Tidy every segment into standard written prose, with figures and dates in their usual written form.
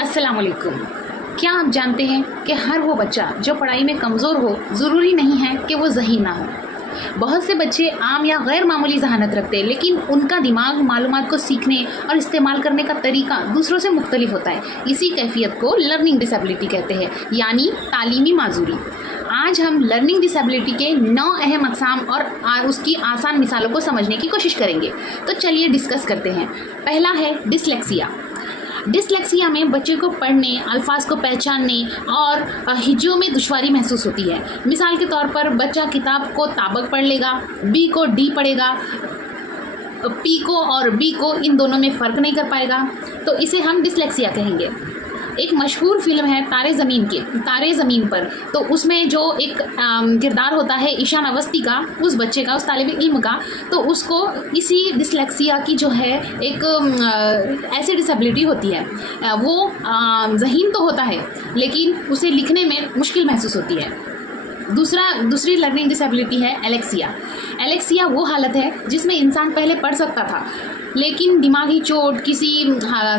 अस्सलाम वालेकुम। क्या आप जानते हैं कि हर वो बच्चा जो पढ़ाई में कमज़ोर हो ज़रूरी नहीं है कि वो ज़हीन ना हो। बहुत से बच्चे आम या गैर मामूली ज़हानत रखते हैं, लेकिन उनका दिमाग मालूमात को सीखने और इस्तेमाल करने का तरीका दूसरों से मुख्तलिफ होता है। इसी कैफियत को लर्निंग डिसेबिलिटी कहते हैं, यानी तालीमी माजूरी। आज हम लर्निंग डिसेबिलिटी के 9 अहम अक़साम और उसकी आसान मिसालों को समझने की कोशिश करेंगे। तो चलिए डिस्कस करते हैं। पहला है डिसलेक्सिया। डिसलेक्सिया में बच्चे को पढ़ने, अल्फाज को पहचानने और हिज्जों में दुश्वारी महसूस होती है। मिसाल के तौर पर बच्चा किताब को ताबक पढ़ लेगा, बी को डी पढ़ेगा, पी को और बी को इन दोनों में फ़र्क नहीं कर पाएगा, तो इसे हम डिसलेक्सिया कहेंगे। एक मशहूर फिल्म है तारे ज़मीन पर, तो उसमें जो एक किरदार होता है ईशान अवस्थी का, उस बच्चे का, उस तालिब इल्म का, तो उसको इसी डिसलेक्सिया की जो है एक ऐसी डिसेबिलिटी होती है। वो ज़हीन तो होता है लेकिन उसे लिखने में मुश्किल महसूस होती है। दूसरी लर्निंग डिसेबिलिटी है एलेक्सिया। एलेक्सिया वो हालत है जिसमें इंसान पहले पढ़ सकता था, लेकिन दिमागी चोट, किसी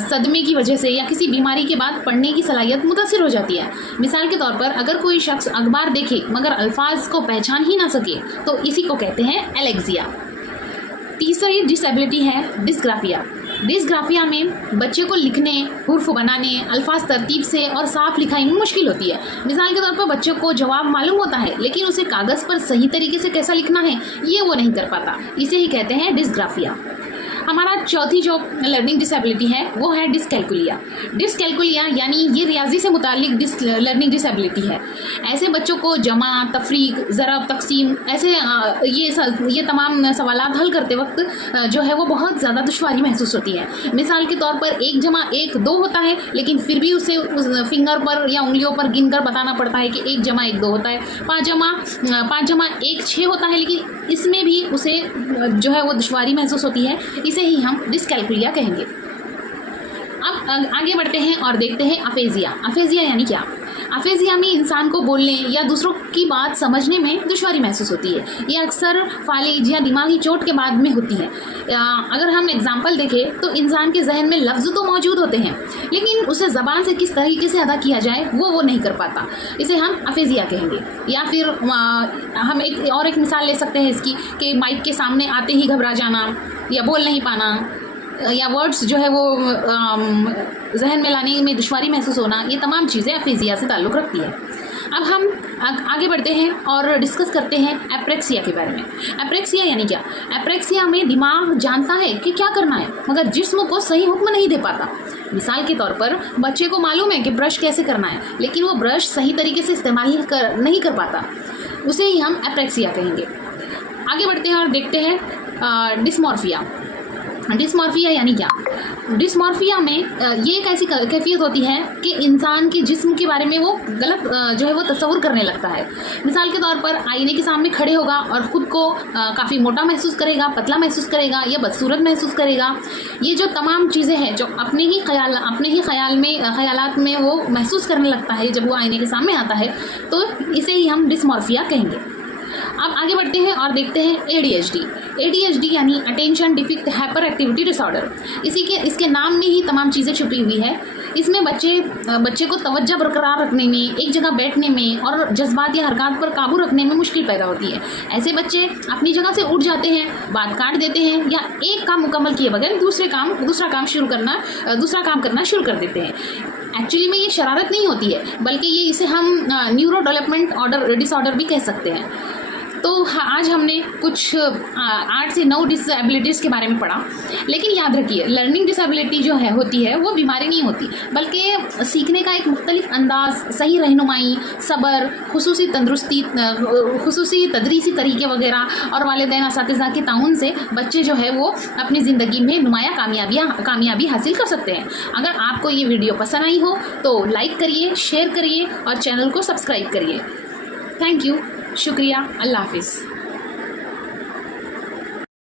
सदमे की वजह से या किसी बीमारी के बाद पढ़ने की सलाहियत मुतासिर हो जाती है। मिसाल के तौर पर अगर कोई शख्स अखबार देखे मगर अल्फाज को पहचान ही ना सके, तो इसी को कहते हैं एलेक्सिया। तीसरी डिसेबिलिटी है डिस्ग्राफिया। डिस्ग्राफिया में बच्चे को लिखने, हुर्फ बनाने, अल्फाज तरतीब से और साफ लिखाई में मुश्किल होती है। मिसाल के तौर पर बच्चे को जवाब मालूम होता है, लेकिन उसे कागज़ पर सही तरीके से कैसा लिखना है ये वो नहीं कर पाता। इसे ही कहते हैं डिस्ग्राफिया। हमारा चौथी जो लर्निंग डिसेबिलिटी है वो है डिसकैलकुलिया। डिसकैलकुलिया यानी ये रियाजी से मुताल्लिक लर्निंग डिसेबिलिटी है। ऐसे बच्चों को जमा, तफरीक, ज़रब, तकसीम, ऐसे ये तमाम सवालात हल करते वक्त जो है वो बहुत ज़्यादा दुश्वारी महसूस होती है। मिसाल के तौर पर 1 जमा 1 2 होता है, लेकिन फिर भी उसे उस फिंगर पर या उंगलियों पर गिन कर बताना पड़ता है कि 1 जमा 1 2 होता है। 5 जमा 1 6 होता है, लेकिन इसमें भी उसे जो है वो दुश्वारी महसूस होती है। इसे ही हम डिसकैलकुलिया कहेंगे। अब आगे बढ़ते हैं और देखते हैं अफेजिया। अफेजिया यानी क्या? अफेजिया में इंसान को बोलने या दूसरों की बात समझने में दुश्वारी महसूस होती है। ये अक्सर फालिज या दिमागी चोट के बाद में होती है। अगर हम एग्जाम्पल देखें तो इंसान के जहन में लफ्ज़ तो मौजूद होते हैं, लेकिन उसे ज़बान से किस तरीके से अदा किया जाए वो नहीं कर पाता। इसे हम अफेजिया कहेंगे। या फिर हम एक मिसाल ले सकते हैं इसकी कि माइक के सामने आते ही घबरा जाना या बोल नहीं पाना, या वर्ड्स जो है वो जहन में लाने में दुश्वारी महसूस होना, ये तमाम चीज़ें अफेजिया से ताल्लुक़ रखती है। अब हम आगे बढ़ते हैं और डिस्कस करते हैं एप्रेक्सिया के बारे में। एप्रेक्सिया यानी क्या? एप्रेक्सिया में दिमाग जानता है कि क्या करना है, मगर जिस्म को सही हुक्म नहीं दे पाता। मिसाल के तौर पर बच्चे को मालूम है कि ब्रश कैसे करना है, लेकिन वो ब्रश सही तरीके से इस्तेमाल नहीं कर पाता। उसे ही हम एप्रेक्सिया कहेंगे। आगे बढ़ते हैं और देखते हैं डिस्मॉर्फिया। डिस्मॉर्फिया यानी क्या? डिस्मॉर्फिया में ये एक ऐसी कैफियत होती है कि इंसान के जिस्म के बारे में वो गलत जो है वो तस्वुर करने लगता है। मिसाल के तौर पर आईने के सामने खड़े होगा और ख़ुद को काफ़ी मोटा महसूस करेगा, पतला महसूस करेगा या बदसूरत महसूस करेगा। ये जो तमाम चीज़ें हैं जो अपने ही ख़यालात में वो महसूस करने लगता है जब वो आईने के सामने आता है, तो इसे ही हम डिस्मॉर्फिया कहेंगे। अब आगे बढ़ते हैं और देखते हैं ADHD। ADHD यानी attention deficit hyper activity disorder. इसके नाम में ही तमाम चीज़ें छुपी हुई है। इसमें बच्चे को तवज्जो बरकरार रखने में, एक जगह बैठने में और जज्बात या हरकत पर काबू रखने में मुश्किल पैदा होती है। ऐसे बच्चे अपनी जगह से उठ जाते हैं, बात काट देते हैं या एक काम मुकम्मल किए बगैर दूसरा काम करना शुरू कर देते हैं। एक्चुअली में ये शरारत नहीं होती है, बल्कि इसे हम न्यूरो डेवलपमेंट डिसऑर्डर भी कह सकते हैं। तो आज हमने कुछ 8 से 9 डिसेबिलिटीज़ के बारे में पढ़ा, लेकिन याद रखिए लर्निंग डिसेबिलिटी जो होती है वो बीमारी नहीं होती, बल्कि सीखने का एक मुख्तलिफ अंदाज, सही रहनुमाई, सब्र, खुसूसी तदरीसी तरीके वगैरह और वालिदैन असातिज़ा के ताउन से बच्चे जो है वो अपनी ज़िंदगी में नुमाया कामयाबी हासिल कर सकते हैं। अगर आपको ये वीडियो पसंद आई हो तो लाइक करिए, शेयर करिए और चैनल को सब्सक्राइब करिए। थैंक यू, शुक्रिया, अल्लाह हाफिज़।